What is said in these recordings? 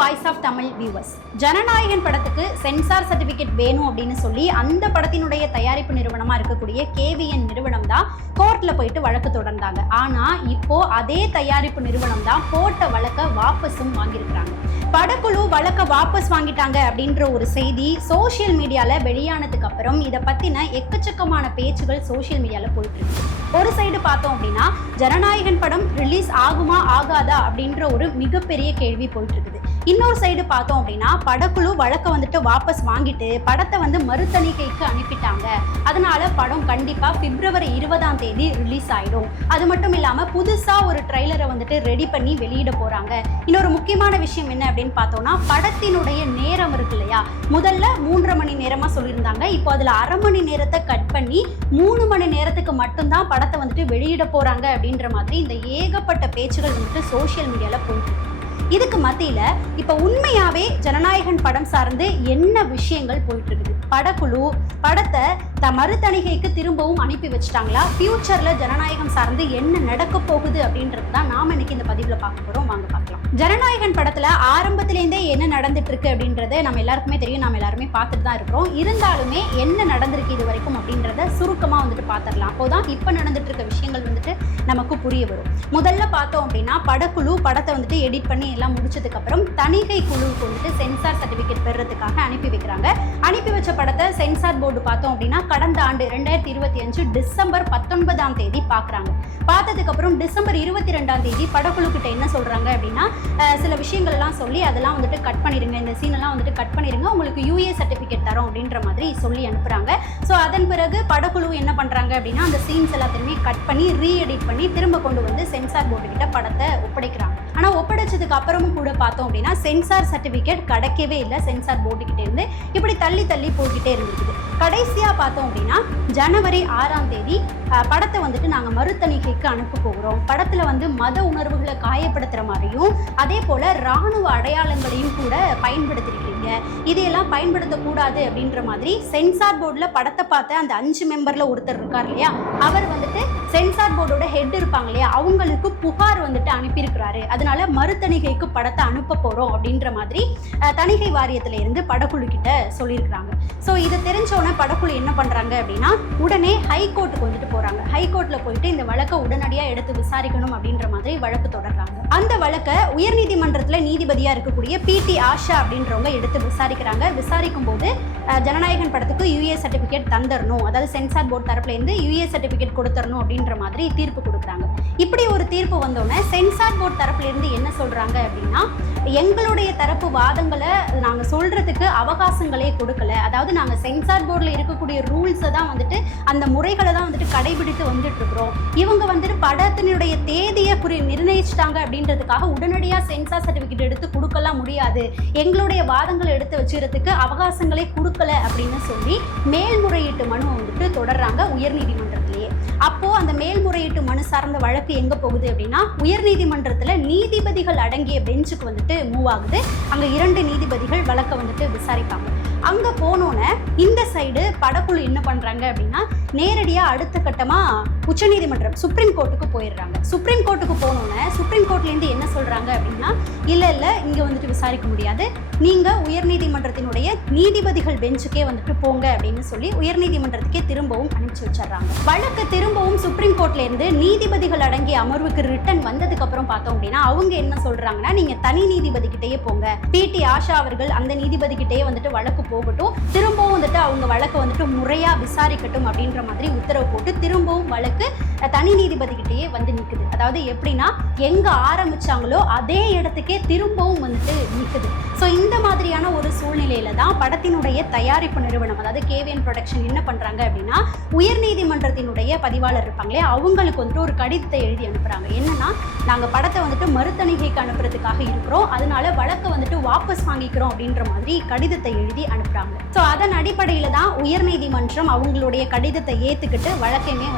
Voice of Tamil viewers. Jananayagan படத்துக்கு censor certificate வேணும் அப்படின்னு சொல்லி அந்த படத்தினுடைய தயாரிப்பு நிறுவனமா இருக்கக்கூடிய KVN நிறுவனம் தான் கோர்ட்ல போயிட்டு வழக்கு தொடர்ந்தாங்க. ஆனா இப்போ அதே தயாரிப்பு நிறுவனம் தான் போட்ட வழக்க வாபஸும் வாங்கியிருக்கிறாங்க. படக்குழு வழக்க வாபஸ் வாங்கிட்டாங்க அப்படின்ற ஒரு செய்தி சோசியல் மீடியால வெளியானதுக்கு அப்புறம் இதை பத்தின எக்கச்சக்கமான பேச்சுகள் சோசியல் மீடியால போயிட்டு இருக்கு. ஒரு சைடு பார்த்தோம் அப்படின்னா ஜனநாயகன் படம் ரிலீஸ் ஆகுமா ஆகாதா அப்படின்ற ஒரு மிகப்பெரிய கேள்வி போயிட்டு இருக்குது. இன்னொரு சைடு பார்த்தோம் அப்படின்னா படக்குழு வழக்க வந்துட்டு வாபஸ் வாங்கிட்டு படத்தை மறுதணிக்கைக்கு அனுப்பிட்டாங்க. அதனால படம் கண்டிப்பா பிப்ரவரி 20ஆம் தேதி ரிலீஸ் ஆயிடும். அது மட்டும் இல்லாம புதுசா ஒரு ட்ரைலரை ரெடி பண்ணி வெளியிட போறாங்க. இன்னொரு முக்கியமான விஷயம் என்ன அப்படின்னு பார்த்தோம்னா படத்தினுடைய நேரம் இருக்கு இல்லையா, முதல்ல 3.5 மணி நேரமா சொல்லியிருந்தாங்க. இப்போ அதுல 1/2 மணி நேரத்தை கட் பண்ணி 3 மணி நேரத்துக்கு மட்டும்தான் படத்தை வெளியிட போறாங்க அப்படின்ற மாதிரி இந்த ஏகப்பட்ட பேச்சுகள் சோசியல் மீடியால போயிட்டு இருக்கு. இதுக்கு மத்தியில இப்ப உண்மையாவே ஜனநாயகன் படம் சார்ந்து என்ன விஷயங்கள் போயிட்டு இருக்குது? படக்குழு படத்தை மறுதணிகைக்கு திரும்பவும் அனுப்பி வச்சுட்டாங்களா? ஃபியூச்சர்ல ஜனநாயகம் சார்ந்து என்ன நடக்க போகுது அப்படின்றது தான் நாம இன்னைக்கு இந்த பதிவுல பார்க்க போறோம். வாங்க பார்க்கலாம். ஜனநாயகன் படத்துல ஆரம்பத்திலேருந்தே என்ன நடந்துட்டு இருக்கு அப்படின்றது நம்ம எல்லாருக்குமே தெரியும், நம்ம எல்லாருமே பார்த்துட்டு தான் இருக்கிறோம். இருந்தாலுமே என்ன நடந்திருக்கு இது வரைக்கும் அப்படின்றத சுருக்கமா பார்த்துடலாம். அப்போதான் இப்ப நடந்துட்டு இருக்க விஷயங்கள் நமக்கு புரிய வரும். முதல்ல பார்த்தோம் அப்படின்னா படக்குழு படத்தை எடிட் பண்ணி எல்லாம் முடிச்சதுக்கு அப்புறம் தணிகை குழுவுக்கு சென்சார் சர்டிபிகேட் பெறதுக்காக அனுப்பி வைக்கிறாங்க. அனுப்பி வச்ச படத்தை சென்சார் போர்டு பார்த்தோம் அப்படின்னா கடந்த ஆண்டு 2025 டிசம்பர் 19ஆம் தேதி பார்க்குறாங்க. பார்த்ததுக்கு அப்புறம் டிசம்பர் 22ஆம் தேதி படக்குழு கிட்ட என்ன சொல்றாங்க அப்படின்னா சில விஷயங்கள் எல்லாம் சொல்லி அதெல்லாம் கட் பண்ணிருங்க, இந்த சீன் எல்லாம் கட் பண்ணிருங்க, உங்களுக்கு UA சர்டிபிகேட் தரோம் அப்படின்ற மாதிரி சொல்லி அனுப்புறாங்க. ஸோ அதன் பிறகு படக்குழு என்ன பண்றாங்க அப்படின்னா அந்த சீன்ஸ் எல்லாத்தையுமே கட் பண்ணி ரீஎடிட் பண்ணி திரும்ப கொண்டு சென்சார் போர்டு கிட்ட படத்தை ஒப்படைக்கிறாங்க. ஆனா ஒப்படைச்சதுக்கு அப்புறமும் கூட பார்த்தோம் அப்படின்னா சென்சார் சர்டிபிகேட் கிடைக்கவே இல்லை. சென்சார் போர்டு கிட்ட இருந்து இப்படி தள்ளி தள்ளி போய்கிட்டே இருந்திருக்குது. கடைசியா பார்த்தோம் அப்படின்னா ஜனவரி 6ஆம் தேதி படத்தை நாங்க மறுதணிகைக்கு அனுப்ப போகிறோம். படத்துல மத உணர்வுகளை காயப்படுத்துற மாதிரியும் அதே போல ராணுவ அடையாளங்களையும் கூட பயன்படுத்திருக்கீங்க, இதையெல்லாம் பயன்படுத்தக்கூடாது அப்படின்ற மாதிரி சென்சார் போர்டுல படத்தை பார்த்த அந்த 5 மெம்பர்ல ஒருத்தர் இருக்கார் இல்லையா, அவர் சென்சார் போர்டோட ஹெட் இருப்பாங்க இல்லையா, அவங்களுக்கு புகார் அனுப்பியிருக்கிறாரு. அதனால மறுதணிகைக்கு படத்தை அனுப்ப போறோம் அப்படின்ற மாதிரி தணிகை வாரியத்துல இருந்து படக்குழு கிட்ட சொல்லியிருக்கிறாங்க. ஸோ இதை தெரிஞ்சோன்னே படக்குழு என்ன பண்றாங்க அப்படின்னா உடனே ஹைகோர்ட்டுக்கு போறாங்க. ஹைகோர்ட்ல போயிட்டு இந்த வழக்கை உடனடியா எடுத்து விசாரிக்கணும் அப்படின்ற மாதிரி வழக்கு தொடர்றாங்க. அந்த வழக்கை உயர்நீதிமன்றத்துல நீதிபதியா இருக்கக்கூடிய PT ஆஷா அப்படின்றவங்க எடுத்து விசாரிக்கிறாங்க. விசாரிக்கும் போது ஜனநாயகன் படத்துக்கு UA சர்டிபிகேட் தந்துடணும், அதாவது சென்சார் போர்டு தரப்புல இருந்து UA சர்டிபிகேட் கொடுத்துடணும் அப்படின்ற மாதிரி தீர்ப்பு கொடுக்குறாங்க. இப்படி ஒரு தீர்ப்பு வந்தோடனே சென்சார் போர்டு தரப்புல இருந்து என்ன சொல்றாங்க அப்படின்னா எங்களுடைய தரப்பு வாதங்களை நாங்க சொல்றதுக்கு அவகாசங்களே கொடுக்கல, அதாவது நாங்க சென்சார் போர்டில் இருக்கக்கூடிய ரூல்ஸை தான் அந்த முறைகளை தான் கடைபிடித்து வந்துட்டு இருக்கிறோம். இவங்க படத்தினுடைய தேதியை நிர்ணயிச்சிட்டாங்க அப்படின்றதுக்காக உடனடியாக சென்சார் சர்டிபிகேட் எடுத்து கொடுக்கலாம் முடியாது, எங்களுடைய வாதங்களை எடுத்து வச்சுக்கிறதுக்கு அவகாசங்களே கொடுக்கல அப்படின்னு சொல்லி மேல்முறையீட்டு மனு தொடர்றாங்க உயர்நீதிமன்றத்திலேயே. அப்போ அந்த மேல்முறையீட்டு மனு சார்ந்த வழக்கு எங்க போகுது அப்படின்னா உயர்நீதிமன்றத்துல நீதிபதிகள் அடங்கிய பெஞ்சுக்கு மூவ் ஆகுது. அங்க 2 நீதிபதிகள் வழக்க விசாரிப்பாங்க. அங்க போனோன்னு இந்த சைடு படக்குழு என்ன பண்றாங்க அப்படின்னா நேரடியா அடுத்த கட்டமா உச்சநீதிமன்றம் சுப்ரீம் கோர்ட்டுக்கு போயிடுறாங்க. சுப்ரீம் கோர்ட்டுக்கு போனோன்னு சுப்ரீம் கோர்ட்ல இருந்து என்ன சொல்றாங்க அப்படின்னா இல்ல இங்க விசாரிக்க முடியாது, நீங்க உயர்நீதிமன்றத்தினுடைய நீதிபதிகள் பெஞ்சுக்கே போங்க அப்படின்னு சொல்லி உயர்நீதிமன்றத்துக்கே திரும்பவும் அனுப்பிச்சு வச்சிடறாங்க. வழக்கு திரும்பவும் சுப்ரீம் கோர்ட்ல இருந்து நீதிபதிகள் அடங்கிய அமர்வுக்கு ரிட்டர்ன் வந்ததுக்கு அப்புறம் பார்த்தோம் அப்படின்னா அவங்க என்ன சொல்றாங்கன்னா நீங்க தனி நீதிபதி கிட்டேயே போங்க, PT ஆஷா அவர்கள் அந்த நீதிபதி கிட்டேயே வழக்கு போகட்டும், திரும்பவும் அவங்க வழக்கு முறையா விசாரிக்கட்டும் அப்படின்ற மாதிரி உத்தரவு போட்டு திரும்பவும் வழக்கு தனி நீதிபதி கிட்டேயே நிக்குது. அதாவது எப்படின்னா எங்க ஆரம்பிச்சாங்களோ அதே இடத்துக்கே திரும்பவும் நிக்குது. ஸோ இந்த மாதிரியான ஒரு சூழ்நிலையில தான் படத்தினுடைய தயாரிப்பு நிறுவனம் அதாவது KVN ப்ரொடக்ஷன் என்ன பண்றாங்க அப்படின்னா உயர்நீதிமன்றத்தினுடைய பதிவாளர் இருப்பாங்களே அவங்களுக்கு ஒரு கடிதத்தை எழுதி அனுப்புறாங்க. என்னன்னா நாங்க படத்தை மறுதணிகைக்கு அனுப்புறதுக்காக இருக்கிறோம், அதனால வழக்கை வாபஸ் வாங்கிக்கிறோம் அப்படின்ற மாதிரி கடிதத்தை எழுதி அனுப்புறாங்க. ஸோ அதன் அடிப்படையில தான் உயர்நீதிமன்றம் அவங்களுடைய கடிதத்தை ஏத்துக்கிட்டு வழக்கையுமே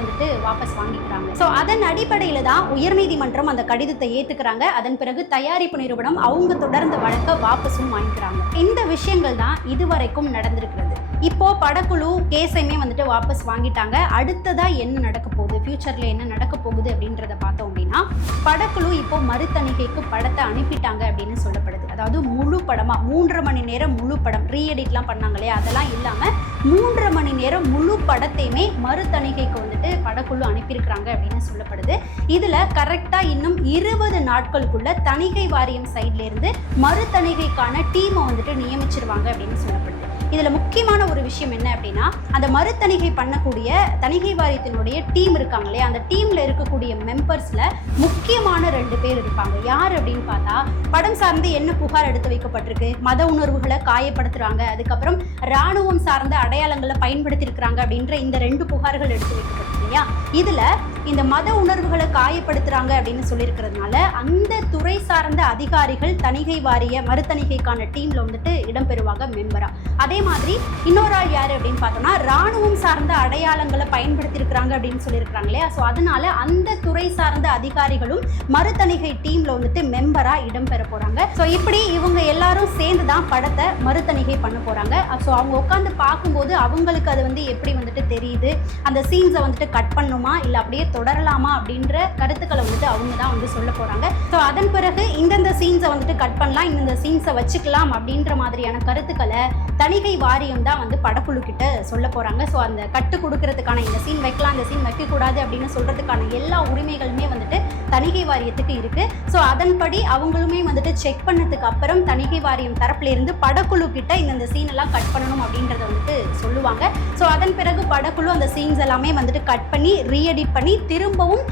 வாபஸ் வாங்கிக்கிறாங்க. ஸோ அதன் அடிப்படையில தான் உயர்நீதிமன்றம் அந்த கடிதத்தை ஏத்துக்கிறாங்க. அதன் பிறகு தயாரிப்பு நிறுவனம் அவங்க தொடர்ந்த வழக்கை வாபஸும் வாங்கிக்கிறாங்க. இந்த விஷயங்கள் தான் இதுவரைக்கும் நடந்திருக்கிறது. இப்போ படக்குழு கேஸையுமே வாபஸ் வாங்கிட்டாங்க. அடுத்ததா என்ன நடக்க போகுது, ஃபியூச்சர்ல என்ன நடக்க போகுது அப்படின்றத பார்த்தோம் அப்படின்னா படக்குழு இப்போ மறுதணிகைக்கு படத்தை அனுப்பிட்டாங்க அப்படின்னு சொல்லப்படுது. அதாவது முழு படமாக 3.5 மணி நேரம் முழு படம் ரீஎடிட்லாம் பண்ணாங்க இல்லையா, அதெல்லாம் இல்லாமல் 3.5 மணி நேரம் முழு படத்தையுமே மறுதணிகைக்கு வந்துட்டு படக்குழு அனுப்பியிருக்கிறாங்க அப்படின்னு சொல்லப்படுது. இதில் கரெக்டாக இன்னும் 20 நாட்களுக்குள்ள தணிகை வாரியம் சைட்லேருந்து மறுதணிகைக்கான டீமை வந்துட்டு நியமிச்சிருவாங்க அப்படின்னு சொல்லப்படுது. இதில் முக்கியமான ஒரு விஷயம் என்ன அப்படின்னா, அந்த மறுதணிகை பண்ணக்கூடிய தணிகை வாரியத்தினுடைய டீம் இருக்காங்க இல்லையா, அந்த டீமில் இருக்கக்கூடிய மெம்பர்ஸில் முக்கியமான 2 பேர் இருப்பாங்க. யார் அப்படின்னு பார்த்தா, படம் சார்ந்து என்ன புகார் எடுத்து வைக்கப்பட்டிருக்கு, மத உணர்வுகளை காயப்படுத்துகிறாங்க, அதுக்கப்புறம் இராணுவம் சார்ந்த அடையாளங்களை பயன்படுத்தியிருக்கிறாங்க அப்படின்ற இந்த 2 புகார்கள் எடுத்து வைக்கப்பட்டிருக்கு இல்லையா. இதில் இந்த மத உணர்வுகளை காயப்படுத்துகிறாங்க அப்படின்னு சொல்லியிருக்கிறதுனால அந்த துறை சார்ந்த அதிகாரிகள் தணிகை வாரிய மறுதணிகைக்கான டீமில் வந்துட்டு இடம்பெறுவாங்க மெம்பரா. அதே மாதிரி இன்னொரு ஆள் யார் அப்படின்னு பார்த்தோம்னா, இராணுவம் சார்ந்த அடையாளங்களை பயன்படுத்தியிருக்கிறாங்க அப்படின்னு சொல்லியிருக்கிறாங்க இல்லையா. ஸோ அதனால அந்த துறை சார்ந்த அதிகாரிகளும் மறுதணிகை டீமில் வந்துட்டு மெம்பராக இடம்பெற போகிறாங்க. ஸோ இப்படி இவங்க எல்லாரும் சேர்ந்து தான் படத்தை மறுதணிகை பண்ண போகிறாங்க. ஸோ அவங்க உட்காந்து பார்க்கும்போது அவங்களுக்கு அது வந்து எப்படி வந்துட்டு தெரியுது, அந்த சீன்ஸை வந்துட்டு கட் பண்ணுமா இல்லை அப்படியே தொடரலாமா அப்படின்ற கருத்துக்களை வந்துட்டு அவங்க தான் வந்து சொல்ல போகிறாங்க. ஸோ அதன் பிறகு இந்தந்த சீன்ஸை வந்துட்டு கட் பண்ணலாம், இந்தந்த சீன்ஸை வச்சுக்கலாம் அப்படின்ற மாதிரியான கருத்துக்களை தணிகை வாரியம் தான் வந்து படக்குழு கிட்ட சொல்ல போகிறாங்க. ஸோ அந்த கட்டு கொடுக்கறதுக்கான இந்த சீன் வைக்கலாம், இந்த சீன் வைக்கக்கூடாது அப்படின்னு சொல்கிறதுக்கான எல்லா உரிமைகளுமே வந்துட்டு தணிகை வாரியத்துக்கு இருக்குது. ஸோ அதன்படி அவங்களுமே வந்துட்டு செக் பண்ணதுக்கு அப்புறம் தணிகை வாரியம் தரப்புலேருந்து படக்குழு கிட்ட இந்த சீன் எல்லாம் கட் பண்ணணும் அப்படின்றத வந்துட்டு சொல்லுவாங்க. ஸோ அதன் பிறகு படக்குழு அந்த சீன்ஸ் எல்லாமே வந்துட்டு கட் பண்ணி ரீஎடிட் பண்ணி திரும்பவும்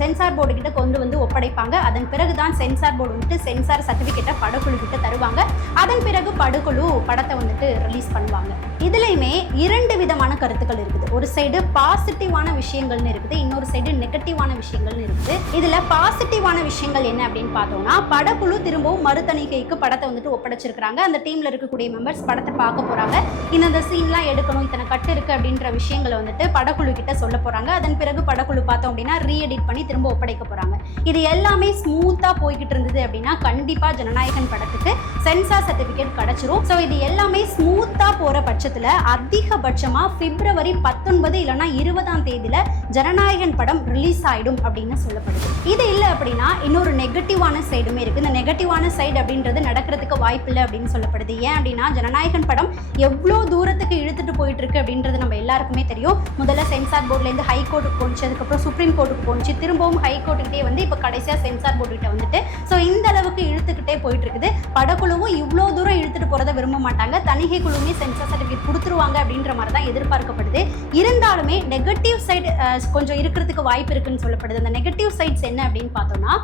சென்சார் போர்டு கிட்ட கொண்டு வந்து ஒப்படைப்பாங்க. அதன் பிறகு தான் சென்சார் போர்டு வந்துட்டு சென்சார் சர்டிஃபிகேட்டை படக்குழு கிட்ட தருவாங்க. அதன் பிறகு படக்குழு படத்தை வந்துட்டு ரிலீஸ் பண்ணுவாங்க. இதுலையுமே 2 விதமான கருத்துக்கள் இருக்குது. ஒரு சைடு பாசிட்டிவான விஷயங்கள்னு இருக்குது, இன்னொரு சைடு நெகட்டிவான விஷயங்கள்னு இருக்குது. இதுல பாசிட்டிவான விஷயங்கள் என்ன அப்படின்னு பார்த்தோம்னா, படக்குழு திரும்பவும் மறுதணிகைக்கு படத்தை வந்துட்டு ஒப்படைச்சிருக்காங்க. அந்த டீம்ல இருக்கக்கூடிய மெம்பர்ஸ் படத்தை பார்க்க போறாங்க. இந்த சீன்லாம் எடுக்கணும், இத்தனை கட்டு இருக்கு அப்படின்ற விஷயங்களை வந்துட்டு படக்குழு கிட்ட சொல்ல போறாங்க. அதன் பிறகு படக்குழு பார்த்தோம் அப்படின்னா ரீஎடிட் பண்ணி திரும்ப ஒப்படைக்க போறாங்க. இது எல்லாமே ஸ்மூத்தா போய்கிட்டு இருந்தது அப்படின்னா கண்டிப்பா ஜனநாயகன் படத்துக்கு சென்சார் சர்டிபிகேட் கிடைச்சிரும். ஸோ இது எல்லாமே ஸ்மூத்தா போற பட்சத்தில் அதிகபட்சமா பிப்ரவரி 19 இல்லைன்னா 20ஆம் தேதியில ஜனநாயகன் படம் ரிலீஸ் ஆயிடும் அப்படின்னு சொல்லப்படுது. இது இல்லை அப்படின்னா இன்னொரு நெகட்டிவான சைடுமே இருக்கு. இந்த நெகட்டிவான சைடு அப்படின்றது நடக்கிறதுக்கு வாய்ப்பு இல்லை அப்படின்னு சொல்லப்படுது. ஏன் அப்படின்னா ஜனநாயகன் படம் எவ்வளோ தூரத்துக்கு இழுத்துட்டு போயிட்டு இருக்கு அப்படின்றது நம்ம எல்லாருக்குமே தெரியும். முதல்ல சென்சார் போர்ட்லேருந்து ஹை கோர்ட்டுக்கு போணுச்சு, அதுக்கப்புறம் சுப்ரீம் கோர்ட்டுக்கு போணுச்சு, திரும்பவும் ஹை கோர்ட்டுக்கிட்டே வந்து இப்போ கடைசியாக சென்சார் போர்டு கிட்ட வந்துட்டு ஸோ இந்த அளவுக்கு இழுத்துக்கிட்டே போயிட்டு இருக்குது. படக்குழுவும் இவ்வளோ தூரம் இழுத்துட்டு போகிறத விரும்ப மாட்டாங்க. தணிகை குழுவுமே சென்சார் சர்டிஃபிகேட் கொடுத்துருவாங்க அப்படின்ற மாதிரி தான் எதிர்பார்க்கப்படுது. இருந்தாலுமே நெகட்டிவ் சைடு கொஞ்சம் இருக்கிறதுக்கு வாய்ப்பு இருக்குன்னு சொல்லப்படுது. அந்த நெகட்டிவ் சைட்ஸ் என்ன அப்படின்னு பார்த்தோம்னா,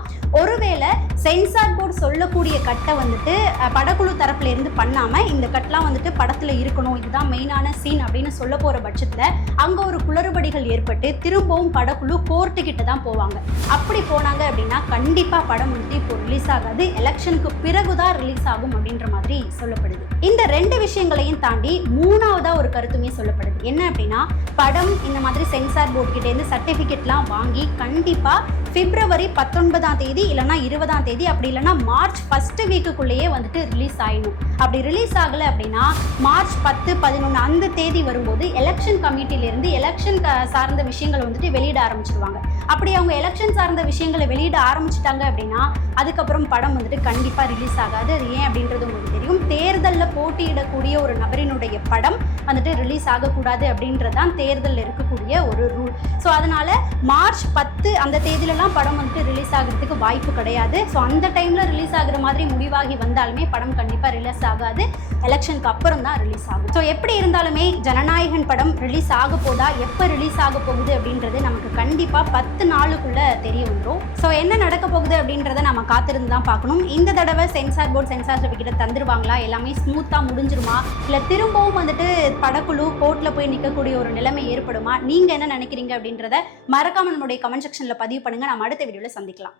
ஒருவேளை சென்சார் போர்டு சொல்லக்கூடிய கட்டை வந்துட்டு படக்குழு தரப்புல இருந்து பண்ணாம இந்த கட்டெலாம் வந்துட்டு படத்துல இருக்கணும், இதுதான் மெயினான சீன் அப்படின்னு சொல்ல போற பட்சத்துல அங்க ஒரு குளறுபடிகள் ஏற்பட்டு திரும்பவும் படக்குழு கோர்ட்டு கிட்ட தான் போவாங்க. அப்படி போனாங்க அப்படின்னா கண்டிப்பா படம் வந்துட்டு இப்போ ரிலீஸ் ஆகாது, எலெக்ஷனுக்கு பிறகுதான் ரிலீஸ் ஆகும் அப்படின்ற மாதிரி சொல்லப்படுது. இந்த 2 விஷயங்களையும் தாண்டி 3ஆவதா ஒரு கருத்துமே சொல்லப்படுது. என்ன அப்படின்னா, படம் இந்த மாதிரி சென்சார் போர்டு கிட்ட இருந்து சர்டிபிகேட்லாம் வாங்கி கண்டிப்பா பிப்ரவரி 19ஆம் தேதி இல்லைன்னா 20ஆம் தேதி அப்படி இல்லைன்னா மார்ச் ஃபர்ஸ்ட் வீக்குக்குள்ளேயே வந்துட்டு ரிலீஸ் ஆயிடும். அப்படி ரிலீஸ் ஆகலை அப்படின்னா மார்ச் 10, 11 அந்த தேதி வரும்போது எலெக்ஷன் கமிட்டியிலேருந்து எலெக்ஷன் சார்ந்த விஷயங்களை வந்துட்டு வெளியிட ஆரம்பிச்சிருவாங்க. அப்படி அவங்க எலெக்ஷன் சார்ந்த விஷயங்களை வெளியிட ஆரம்பிச்சிட்டாங்க அப்படின்னா அதுக்கப்புறம் படம் வந்துட்டு கண்டிப்பாக ரிலீஸ் ஆகாது. அது ஏன் அப்படின்றது உங்களுக்கு தெரியும். தேர்தலில் போட்டியிடக்கூடிய ஒரு நபரினுடைய படம் வந்துட்டு ரிலீஸ் ஆகக்கூடாது அப்படின்றதான் தேர்தலில் இருக்கக்கூடிய ஒரு ரூல். ஸோ அதனால் மார்ச் 10 அந்த தேதியிலலாம் படம் வந்துட்டு ரிலீஸ் ஆகிறதுக்கு வாய்ப்பு கிடையாது. ஸோ அந்த டைமில் ரிலீஸ் ஆகிற மாதிரி முடிவாகி வந்தாலுமே படம் கண்டிப்பாக ரிலீஸ் ஆகாது, எலெக்ஷனுக்கு அப்புறம் தான் ரிலீஸ் ஆகும். ஸோ எப்படி இருந்தாலுமே ஜனநாயகன் படம் ரிலீஸ் ஆக போதா, எப்போ ரிலீஸ் ஆக போகுது அப்படின்றது நமக்கு கண்டிப்பாக 10 நாளுக்குள்ளே தெரிய வந்துடும். ஸோ என்ன நடக்க போகுது அப்படின்றத நம்ம காத்திருந்து தான் பார்க்கணும். இந்த தடவை சென்சார் போர்டு சென்சார் சர்டிஃபிகேட் தந்துருவாங்களா, எல்லாமே ஸ்மூத்தாக முடிஞ்சிருமா, இல்லை திரும்பவும் வந்துட்டு படக்குழு கோர்ட்டில் போய் நிற்கக்கூடிய ஒரு நிலைமை ஏற்படுமா? நீங்கள் என்ன நினைக்கிறீங்க அப்படின்றத மறக்காம நம்மளுடைய கமெண்ட் செக்ஷனில் பதிவு பண்ணுங்கள். நம்ம அடுத்த வீடியோவில் சந்திக்கலாம்.